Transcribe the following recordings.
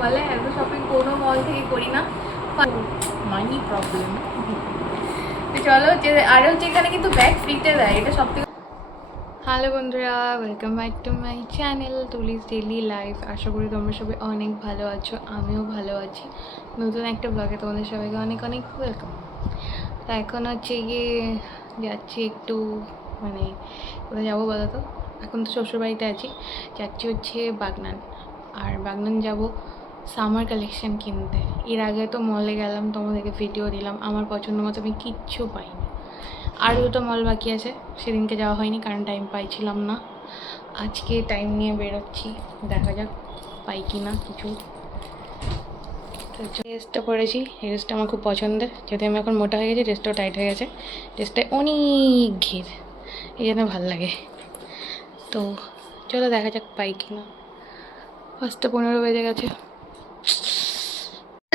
মলে, এত শপিং কোনো মল থেকে করি না, মানি প্রবলেম। চলো যে আর হচ্ছে এখানে কিন্তু ব্যাগ ফ্রিতে দেয়, এটা সব থেকে। হ্যালো বন্ধুরা, welcome back to my channel Tuli's daily life. আশা করি তোমরা সবাই অনেক ভালো আছো, আমিও ভালো আছি। নতুন একটা ব্লগে তোমাদের সবাইকে অনেক অনেক ওয়েলকাম। তো এখন হচ্ছে গিয়ে যাচ্ছি একটু, মানে কোথায় যাবো বলো তো? এখন তো শ্বশুরবাড়িতে আছি, যাচ্ছি হচ্ছে বাগনান। আর বাগনান যাব সামার কালেকশন কিনতে। এর আগে তো মলে গেলাম, তোমাদেরকে ভিডিও দিলাম, আমার পছন্দ মতো আমি কিচ্ছু পাইনি। আর দুটো মল বাকি আছে, সেদিনকে যাওয়া হয়নি কারণ টাইম পাইছিলাম না। আজকে টাইম নিয়ে বেরোচ্ছি, দেখা যাক পাই কি না কিছু। তো ড্রেসটা পরেছি, এই ড্রেসটা আমার খুব পছন্দের, যেহেতু আমি এখন মোটা হয়ে গেছি, ড্রেসটাও টাইট হয়ে গেছে, ড্রেসটা অনেক ঘের, এই জন্য ভালো লাগে। তো চলো দেখা যাক পাই কি না। 5:15 বেজে গেছে,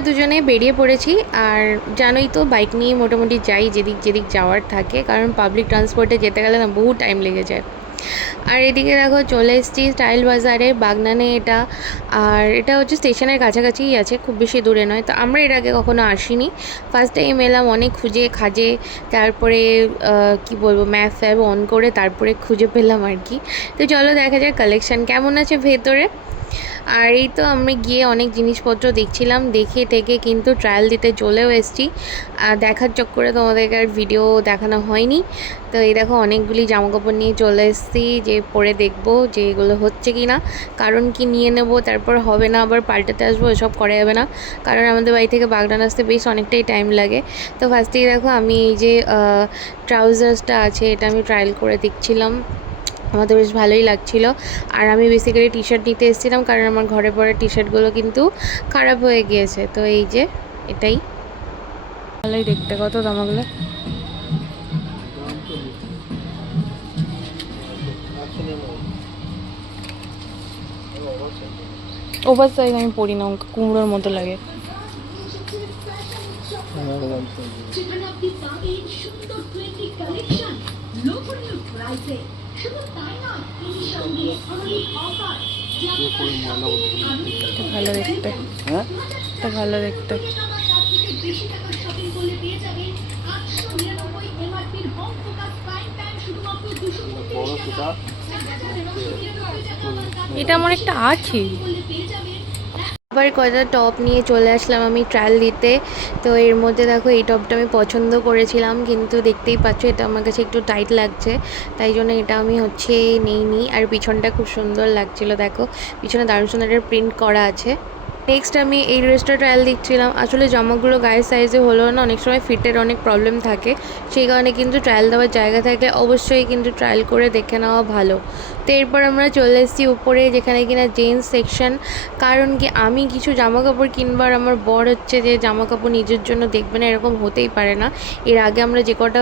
দুজনে বেরিয়ে পড়েছি। আর জানোই তো বাইক নিয়ে মোটামুটি যাই যেদিক যেদিক যাওয়ার থাকে, কারণ পাবলিক ট্রান্সপোর্টে যেতে গেলে না বহু টাইম লেগে যায়। আর এদিকে দেখো চলে এসেছি স্টাইল বাজারে, বাগনানে এটা। আর এটা হচ্ছে স্টেশনের কাছাকাছিই আছে, খুব বেশি দূরে নয়। তো আমরা এর আগে কখনো আসিনি, ফার্স্ট টাইম এলাম। অনেক খুঁজে খাজে তারপরে কি বলবো, ম্যাপ ফ্যাপ অন করে তারপরে খুঁজে পেলাম আর কি। তো চলো দেখা যাক কালেকশান কেমন আছে ভেতরে। আর এই তো আমি গিয়ে অনেক জিনিসপত্র দেখছিলাম, দেখে টেকে কিন্তু ট্রায়াল দিতে চলেও এসেছি। দেখার চক্করে তোমাদেরকে আর ভিডিও দেখানো হয়নি। তো এই দেখো অনেকগুলি জামাকাপড় নিয়ে চলে এসেছি, যে পরে দেখবো যে এগুলো হচ্ছে কি না, কারণ কি নিয়ে নেব তারপর হবে না আবার পাল্টাতে আসবো, এসব করা যাবে না। কারণ আমাদের বাড়ি থেকে বাগনান আসতে বেশ অনেকটাই টাইম লাগে। তো ফার্স্টেই দেখো আমি এই যে ট্রাউজার্সটা আছে, এটা আমি ট্রায়াল করে দেখছিলাম, আমার তো বেশ ভালোই লাগছিলো। আর আমি বেসিক্যালি টি শার্ট নিতে এসেছিলাম, কারণ আমার ঘরে পরে টি শার্টগুলো কিন্তু খারাপ হয়ে গিয়েছে। তো এই যে এটাই ভালোই দেখতে, কত দামাগুলো। ওভার সাইজ আমি পরি না, কুমড়োর মতো লাগে। ভালো দেখতে, হ্যাঁ ভালো দেখতে। এটা আমার একটা আছে। আবার কয়টা টপ নিয়ে চলে আসলাম আমি ট্রায়াল দিতে। তো এর মধ্যে দেখো এই টপটা আমি পছন্দ করেছিলাম, কিন্তু দেখতেই পাচ্ছ এটা আমার কাছে একটু টাইট লাগছে, তাই জন্য এটা আমি হচ্ছে নিইনি। আর পিছনটা খুব সুন্দর লাগছিলো, দেখো পিছনে দারুণ সুন্দর প্রিন্ট করা আছে। নেক্সট আমি এই ড্রেসটা ট্রায়াল দিচ্ছিলাম। আসলে জামাগুলো গায়ের সাইজে হলো না, অনেক সময় ফিটের অনেক প্রবলেম থাকে, সেই কারণে কিন্তু ট্রায়াল দেওয়ার জায়গা থাকলে অবশ্যই কিন্তু ট্রায়াল করে দেখে নেওয়া ভালো। তো এরপর আমরা চলে এসেছি উপরে, যেখানে কিনা জেন্টস সেকশন। কারণ কি আমি কিছু জামাকাপড় কিনবার, আমার বর হচ্ছে যে জামাকাপড় নিজের জন্য দেখবে না, এরকম হতেই পারে না। এর আগে আমরা যে কটা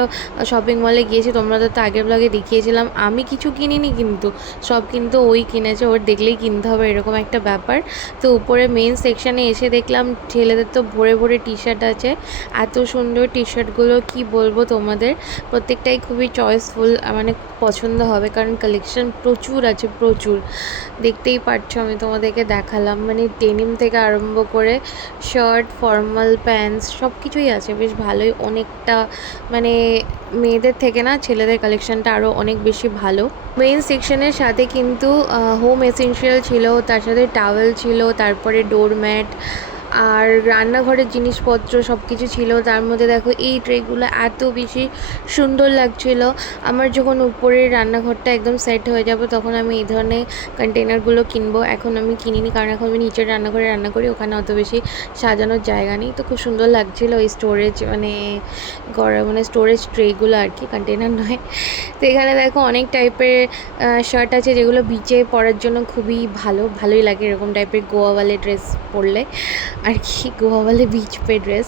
শপিং মলে গিয়েছি তোমরা তো আগের ব্লগে দেখিয়েছিলাম, আমি কিছু কিনিনি, কিন্তু সব কিন্তু ওই কিনেছে, ওর দেখলেই কিনতে হবে, এরকম একটা ব্যাপার। তো উপরে মেন সেকশানে এসে দেখলাম ছেলেদের তো ভরে ভরে টি শার্ট আছে। এত সুন্দর টি শার্টগুলো কি বলবো তোমাদের, প্রত্যেকটাই খুবই চয়েসফুল, মানে পছন্দ হবে, কারণ কালেকশন প্রচুর আছে, প্রচুর। দেখতেই পাচ্ছ আমি তোমাদেরকে দেখালাম, মানে ডেনিম থেকে আরম্ভ করে শার্ট, ফর্মাল প্যান্টস সব কিছুই আছে, বেশ ভালোই। অনেকটা মানে মেয়েদের থেকে না ছেলেদের কালেকশানটা আরও অনেক বেশি ভালো। মেইন সেকশনের সাথে কিন্তু হোম এসেনশিয়াল ছিল, তার সাথে টাওয়েল ছিল, তারপরে ডোরম্যাট আর রান্নাঘরের জিনিসপত্র সব কিছু ছিল। তার মধ্যে দেখো এই ট্রেগুলো এত বেশি সুন্দর লাগছিল। আমার যখন উপরের রান্নাঘরটা একদম সেট হয়ে যাবে তখন আমি এই ধরনের কন্টেনারগুলো কিনবো। এখন আমি কিনিনি, কারণ এখন আমি নিচের রান্নাঘরে রান্না করি, ওখানে অত বেশি সাজানোর জায়গা নেই। তো খুব সুন্দর লাগছিলো ওই স্টোরেজ, মানে স্টোরেজ ট্রেগুলো আর কি, কন্টেনার নয়। তো এখানে দেখো অনেক টাইপের শার্ট আছে, যেগুলো বিচে পরার জন্য খুবই ভালোই লাগে, এরকম টাইপের গোয়াওয়ালে ড্রেস পরলে আর কি, গোয়াওয়ালে বিচ পে ড্রেস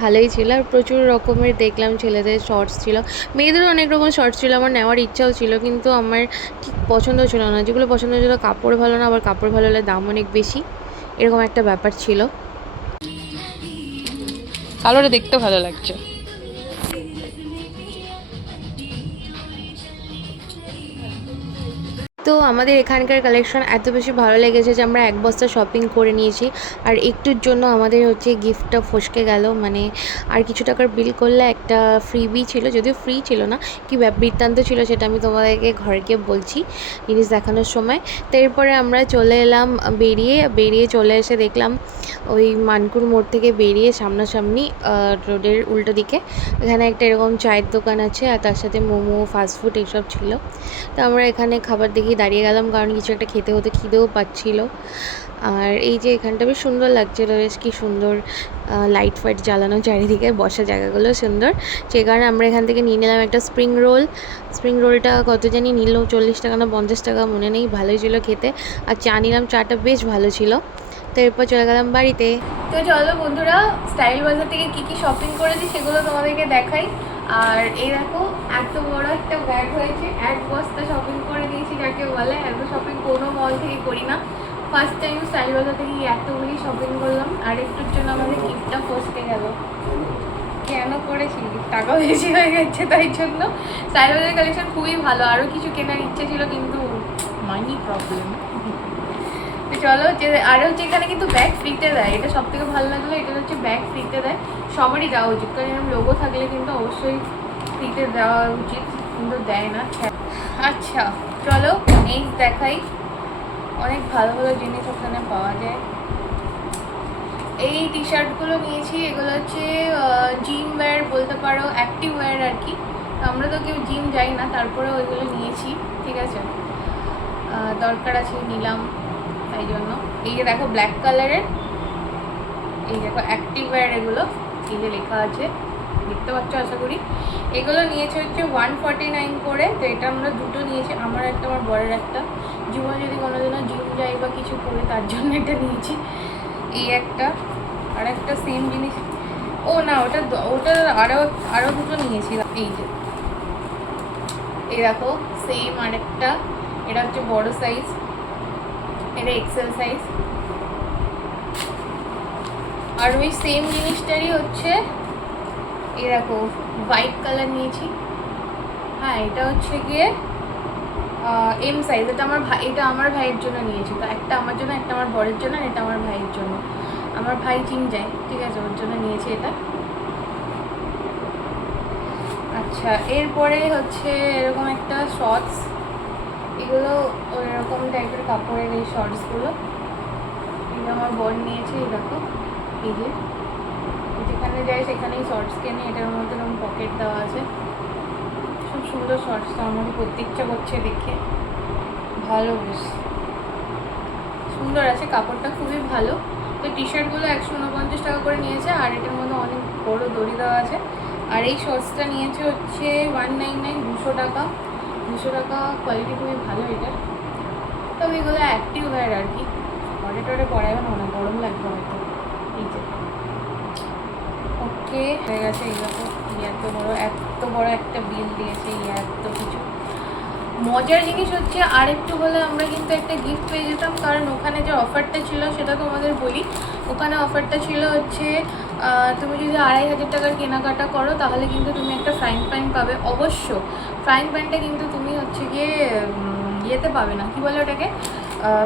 ভালোই ছিল। আর প্রচুর রকমের দেখলাম ছেলেদের শর্টস ছিল, মেয়েদেরও অনেক রকম শর্টস ছিল, আমার নেওয়ার ইচ্ছাও ছিল, কিন্তু আমার ঠিক পছন্দ ছিল না। যেগুলো পছন্দ ছিল কাপড় ভালো না, আবার কাপড় ভালো হলে দাম অনেক বেশি, এরকম একটা ব্যাপার ছিল। কালোটা দেখতে ভালো লাগছে। তো তো আমাদের এখানকার কালেকশন এত বেশি ভালো লেগেছে যে আমরা এক বস্তা শপিং করে নিয়েছি। আর একটুর জন্য আমাদের হচ্ছে গিফটটা ফসকে গেল, মানে আর কিছু টাকার বিল করলে একটা ফ্রিবি ছিল, যদিও ফ্রি ছিল না, কি বৃত্তান্ত ছিল সেটা আমি তোমাদেরকে ঘরে গিয়ে বলছি জিনিস দেখানোর সময়। তো এরপরে আমরা চলে এলাম বেরিয়ে চলে এসে দেখলাম ওই মানকুর মোড় থেকে বেরিয়ে সামনাসামনি রোডের উল্টো দিকে এখানে একটা এরকম চায়ের দোকান আছে, আর তার সাথে মোমো ফাস্টফুড এইসব ছিল। তো আমরা এখানে খাবার দেখেই দাঁড়িয়ে গেলাম, কারণ কিছু একটা খেতে হতে খিদেও পাচ্ছিল। আর এই যে এখানটা বেশ সুন্দর লাগছিল, বেশ কি সুন্দর লাইট ফাইট জ্বালানো চারিদিকে, বসার জায়গাগুলো সুন্দর, সেই কারণে আমরা এখান থেকে নিয়ে নিলাম একটা স্প্রিং রোলটা কত জানি নিল, 40 টাকা না 50 টাকা মনে নেই, ভালোই ছিল খেতে। আর চা নিলাম, চাটা বেশ ভালো ছিল। তো এরপর চলে গেলাম বাড়িতে। তো চলো বন্ধুরা, স্টাইল বাজার থেকে কী কী শপিং করেছি সেগুলো তোমাদেরকে দেখাই। আর এই দেখো এত বড় একটা ব্যাগ হয়েছে, এক বস্তা শপিং করে নিয়েছি যাকে বলে। এত শপিং কোনো মল থেকে করি না, ফার্স্ট টাইম স্টাইল বাজার থেকে এতগুলি শপিং করলাম। আর একটুর জন্য আমাদের গিফটটা ফসকে গেল। কেন করেছি? টাকা বেশি হয়ে গেছে, তাই জন্য। স্টাইল বাজারের কালেকশন খুবই ভালো, আরও কিছু কেনার ইচ্ছে ছিল কিন্তু মানি প্রবলেম। চলো, যে আর হচ্ছে এখানে কিন্তু ব্যাগ ফ্রিতে দেয়, এটা সব থেকে ভালো লাগলো। এটা হচ্ছে ব্যাগ ফ্রিতে দেয়, সবারই দেওয়া উচিত, কারণ এরকম লোগো থাকলে কিন্তু অবশ্যই ফ্রিতে দেওয়া উচিত, কিন্তু দেয় না। আচ্ছা চলো নেক্সট দেখাই, অনেক ভালো ভালো জিনিস ওখানে পাওয়া যায়। এই টি শার্টগুলো নিয়েছি, এগুলো হচ্ছে জিম ওয়্যার বলতে পারো, অ্যাক্টিভ ওয়্যার আর কি। আমরা তো কেউ জিম যাই না, তারপরে ওইগুলো নিয়েছি, ঠিক আছে, দরকার আছে নিলাম তাই জন্য। এই যে দেখো ব্ল্যাক কালারের, এই দেখো অ্যাক্টিভ ওয়্যার, এগুলো এই যে লেখা আছে দেখতে পাচ্ছ আশা করি। এগুলো নিয়েছে হচ্ছে 149 করে। তো এটা আমরা দুটো নিয়েছি, আমার একটা আমার বরের একটা। জীবনে যদি কোনোদিনও জিম যাই বা কিছু করে তার জন্য এটা নিয়েছি। এই একটা, আর একটা সেম জিনিস, ও না ওটা আরও দুটো নিয়েছি। এই যে এই দেখো সেম আরেকটা, এটা হচ্ছে বড় সাইজ, এটা এক্সেল সাইজ। আর ওই সেম জিনিসটারই হচ্ছে এই দেখো হোয়াইট কালার নিয়েছি। হ্যাঁ এটা হচ্ছে গিয়ে এম সাইজ। এটা আমার ভাইয়ের জন্য নিয়েছি। তো একটা আমার জন্য, একটা আমার বরের জন্য, আর এটা আমার ভাইয়ের জন্য। আমার ভাই জিম যায়, ঠিক আছে, ওর জন্য নিয়েছি এটা। আচ্ছা এরপরে হচ্ছে এরকম একটা শর্টস, এগুলো ওইরকম টাইপের কাপড়ের এই শর্টসগুলো, এটা আমার বর নিয়েছে। এই দেখো এই যে যেখানে যায় সেখানেই শর্টস কেনে, এটার মধ্যে এরকম পকেট দেওয়া আছে, খুব সুন্দর শর্টস। তো আমাকে করতে ইচ্ছা করছে দেখে, ভালো বেশ সুন্দর আছে, কাপড়টা খুবই ভালো। তো টি শার্টগুলো 149 টাকা করে নিয়েছে, আর এটার মধ্যে অনেক বড় দড়ি দেওয়া আছে। আর এই শর্টসটা নিয়েছে হচ্ছে 199, 200 টাকা। 200 টাকা, কোয়ালিটি খুবই ভালো এটার। তবে এগুলো অ্যাক্টিভ ওয়্যার আর কি, পরে টরে পরাবে না, অনেক গরম লাগবে হয়তো। এই যে ওকে হয়ে গেছে। এইরকম এত বড় একটা বিল দিয়েছে, এত কিছু। মজার জিনিস হচ্ছে আর একটু হলে আমরা কিন্তু একটা গিফট পেয়ে যেতাম, কারণ ওখানে যে অফারটা ছিল সেটা তোমাদের বলি। ওখানে অফারটা ছিল হচ্ছে তুমি যদি 2500 টাকার কেনাকাটা করো তাহলে কিন্তু তুমি একটা ফ্রাইং প্যান পাবে। অবশ্য ফ্রাইং প্যানটা কিন্তু তুমি হচ্ছে গিয়ে ইয়েতে পাবে না, কি বলে ওটাকে,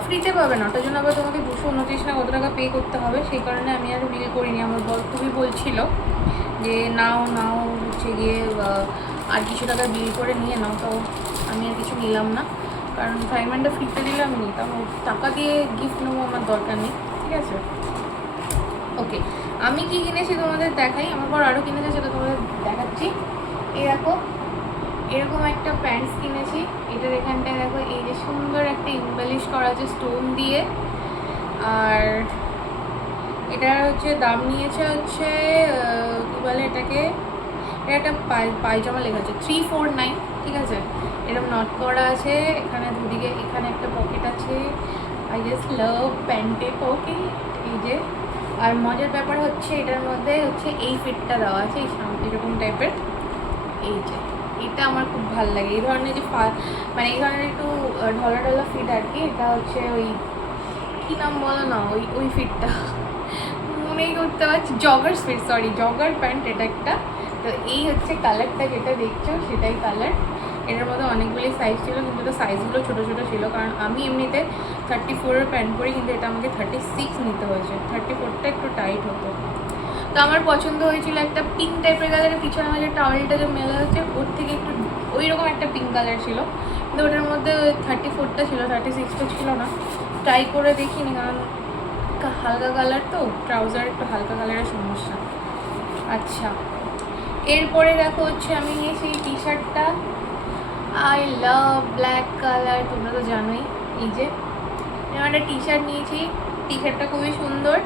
ফ্রিতে পাবে না, ওটার জন্য আবার তোমাকে 229 না কত টাকা পে করতে হবে। সেই কারণে আমি আর বিল করিনি। আমার বর খুবই বলছিল যে নাও হচ্ছে গিয়ে আর কিছু টাকা বিল করে নিয়ে নাও। তো আমি আর কিছু নিলাম না, কারণ ফ্রাইং প্যানটা ফ্রিতে দিলে আমি নিতাম, টাকা দিয়ে গিফট নেবো আমার দরকার নেই, ঠিক আছে। ওকে আমি কি কিনেছি তোমাদের দেখাই, আমার পর আরও কিনেছে সেটা তোমাদের দেখাচ্ছি। এই দেখো এরকম একটা প্যান্টস কিনেছি, এটার এখানটায় দেখো এই যে সুন্দর একটা ইমবেলিশ করা আছে স্টোন দিয়ে। আর এটার হচ্ছে দাম নিয়েছে হচ্ছে কী বলে এটাকে, এটা একটা পায়জামা লেখা আছে 349, ঠিক আছে। এরকম নট করা আছে, এখানে দুদিকে, এখানে একটা পকেট আছে। আই জাস্ট লাভ প্যান্টে পকেট, এই যে। আর মজার ব্যাপার হচ্ছে এটার মধ্যে হচ্ছে এই ফিটটা দেওয়া আছে, এই এরকম টাইপের। এই যে এটা আমার খুব ভালো লাগে, এই ধরনের যে মানে এই ধরনের একটু ঢলা ফিট আর কি। এটা হচ্ছে ওই কী নাম বলো না, ওই ফিটটা মনেই করতে পারছি, jogger fit, sorry jogger pant এটা একটা। তো এই হচ্ছে কালারটা যেটা দেখছো সেটাই কালার। এটার মধ্যে অনেকগুলি সাইজ ছিল, কিন্তু এটা সাইজগুলো ছোটো ছোটো ছিল, কারণ আমি এমনিতে 34 প্যান্ট পরি, কিন্তু এটা আমাকে 36 নিতে হয়েছে। 34টা একটু টাইট হতো। তো আমার পছন্দ হয়েছিল একটা পিঙ্ক টাইপের কালারের, পিছনে আমার যে টাওয়েলটা যে মেলা হচ্ছে ওর থেকে একটু ওই রকম একটা পিঙ্ক কালার ছিল, কিন্তু ওটার মধ্যে 34টা ছিল, 36টা ছিল না। ট্রাই করে দেখিনি, কারণ হালকা কালার তো, ট্রাউজার একটু হালকা কালারের সমস্যা। আচ্ছা, এরপরে দেখো হচ্ছে আমি নিয়েছি এই টি শার্টটা। আই লাভ ব্ল্যাক কালার, তোমরা তো জানোই। এই যে আমি একটা টি শার্ট নিয়েছি, টি শার্টটা খুবই সুন্দর।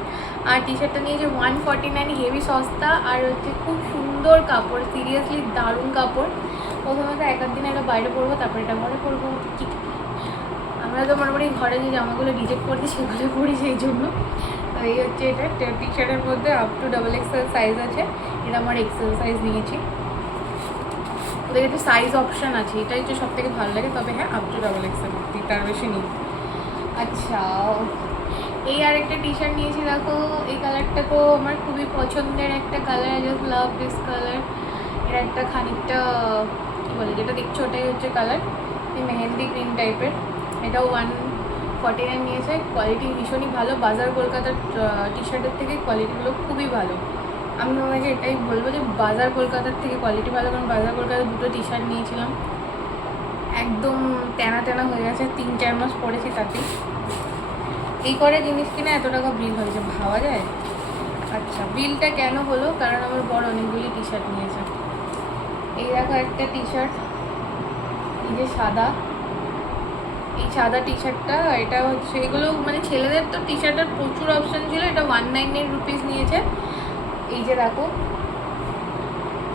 আর টি শার্টটা নিয়েছি 149, হেভি সস্তা, আর হচ্ছে খুব সুন্দর কাপড়, সিরিয়াসলি দারুণ কাপড়। প্রথমত এক দিন একটা বাইরে পরবো, তারপরে এটা ঘরে পরবো। ঠিক, আমরা তো মোটামুটি ঘরে যে জামাগুলো রিজেক্ট করছি সেগুলো পরি, সেই জন্য। তো এই হচ্ছে এটা টি শার্টের মধ্যে আপ টু XXL সাইজ আছে, এটা আমার XL সাইজ নিয়েছি। ওদের একটু সাইজ অপশান আছে, এটাই হচ্ছে সব থেকে ভালো লাগে। তবে হ্যাঁ, আপ টু XXL, তার বেশি নেই। আচ্ছা, এই আর একটা টি শার্ট নিয়েছি, দেখো এই কালারটা তো আমার খুবই পছন্দের একটা colour, I just love this colour. এটা একটা খানিকটা কী বলে, যেটা দেখছো ওটাই হচ্ছে কালার, এই মেহেন্দি গ্রিন টাইপের। এটাও 149 নিয়েছে। কোয়ালিটি ভীষণই ভালো, বাজার কলকাতার টি শার্টের থেকে কোয়ালিটিগুলো খুবই ভালো। আমি তোমাকে এটাই বলবো যে বাজার কলকাতার থেকে কোয়ালিটি ভালো, কারণ বাজার কলকাতার দুটো টি শার্ট নিয়েছিলাম, একদম তেনা তেনা হয়ে গেছে, 3-4 মাস পরেছি তাতেই। এই করে জিনিস কিনা এত টাকা বিল হয়েছে, ভাবা যায়? আচ্ছা, বিলটা কেন হলো, কারণ আমার বড় অনেকগুলি টি শার্ট নিয়েছে। এই দেখো একটা টি শার্ট, এই যে সাদা, এই সাদা টি শার্টটা, এটা হচ্ছে এগুলো মানে ছেলেদের তো টি শার্টের প্রচুর অপশান ছিল, এটা 199 রুপিস নিয়েছে। এই যে দেখো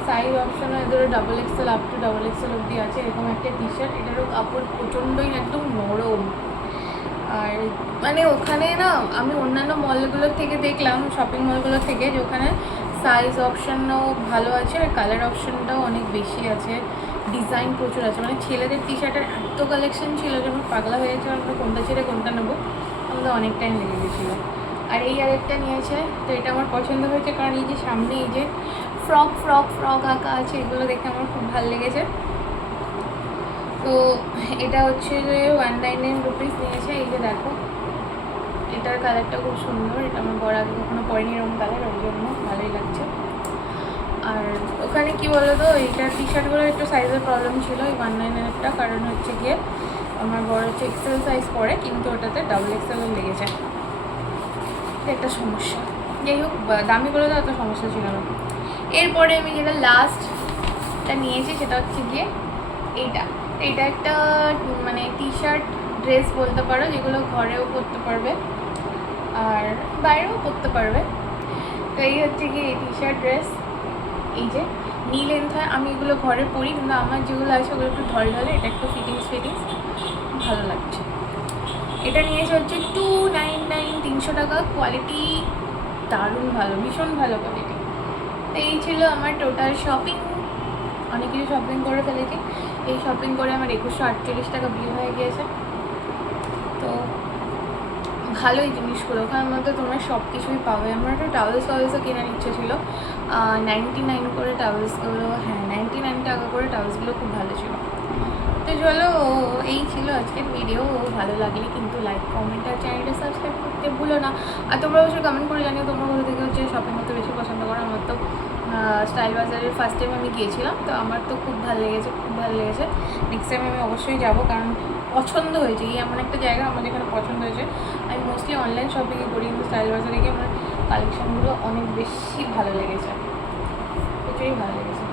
সাইজ অপশানও এদের XXL আপ টু XXL অবধি আছে, এরকম একটা টি শার্ট। এটারও কাপড় প্রচণ্ডই একদম নরম। আর মানে ওখানে না আমি অন্যান্য মলগুলোর থেকে দেখলাম, শপিং মলগুলোর থেকে, যে ওখানে সাইজ অপশানও ভালো আছে, আর কালার অপশানটাও অনেক বেশি আছে, ডিজাইন প্রচুর আছে। মানে ছেলেদের টি শার্টের এত কালেকশন ছিল যে আমার পাগলা হয়ে গেছে, আমরা কোনটা ছেড়ে কোনটা নেবো, আমাদের অনেক টাইম লেগে গেছিলো। আর এই আরেকটা নিয়েছে, তো এটা আমার পছন্দ হয়েছে, কারণ এই যে সামনে এই যে ফ্রক ফ্রক ফ্রক আঁকা আছে, এগুলো দেখে আমার খুব ভালো লেগেছে। তো এটা হচ্ছে যে 199 রুপিস নিয়েছে। এই যে দেখো এটার কালারটা খুব সুন্দর, এটা আমার বড় আগে কখনো পরেনি এরকম কালার, ওই জন্য ভালোই লাগছে। আর ওখানে কি বলো তো, এইটার টি শার্টগুলো একটু সাইজের প্রবলেম ছিল, এই 199-এরটা, কারণ হচ্ছে গিয়ে আমার বড় হচ্ছে XL সাইজ পরে, কিন্তু ওটাতে XXL লেগেছে, একটা সমস্যা। যাই হোক, দামিগুলো তো এত সমস্যা ছিল না। এরপরে আমি যেটা লাস্টটা নিয়েছি সেটা হচ্ছে গিয়ে এইটা একটা মানে টি শার্ট ড্রেস বলতে পারো, যেগুলো ঘরেও পরতে পারবে আর বাইরেও পরতে পারবে। তো এই হচ্ছে গিয়ে এই টি শার্ট ড্রেস, এই যে নি লেন্থ হয়, আমি এগুলো ঘরে পরি, কিন্তু আমার যেগুলো আছে ওগুলো একটু ঢলে, এটা একটু ফিটিংস ভালো লাগছে। এটা নিয়েছে হচ্ছে 299, 300 টাকা। কোয়ালিটি দারুণ ভালো, ভীষণ ভালো কোয়ালিটি। তো এই ছিল আমার টোটাল শপিং, অনেক কিছু শপিং করে ফেলেছি। এই শপিং করে আমার 2148 টাকা বিল হয়ে গিয়েছে। তো ভালোই জিনিসগুলো, ওখানের মধ্যে তোমরা সব কিছুই পাবে। আমার একটা টাওয়েলসও কেনার ইচ্ছে ছিল, 99 করে টাওয়েলসগুলো, হ্যাঁ 99 টাকা করে টাওয়েলসগুলো খুব ভালো ছিল। তো চলো, এই ছিল আজকের ভিডিও। ভালো লাগলে কিন্তু লাইক, কমেন্ট আর চ্যানেলটা সাবস্ক্রাইব করতে ভুলো না। আর তোমরা অবশ্যই কমেন্ট করে জানিও তোমরা কোথা থেকে হচ্ছে শপিং করতে বেশি পছন্দ করো। আমার তো স্টাইল বাজারের ফার্স্ট টাইম আমি গিয়েছিলাম, তো আমার তো খুব ভালো লেগেছে। নেক্সট টাইম আমি অবশ্যই যাবো, কারণ পছন্দ হয়েছে, এই এমন একটা জায়গা আমার যেখানে পছন্দ হয়েছে। আমি মোস্টলি অনলাইন শপিংয়ে করি, কিন্তু স্টাইল বাজারে গিয়ে আমার কালেকশানগুলো অনেক বেশি ভালো লেগেছে, প্রচুরই ভালো লেগেছে।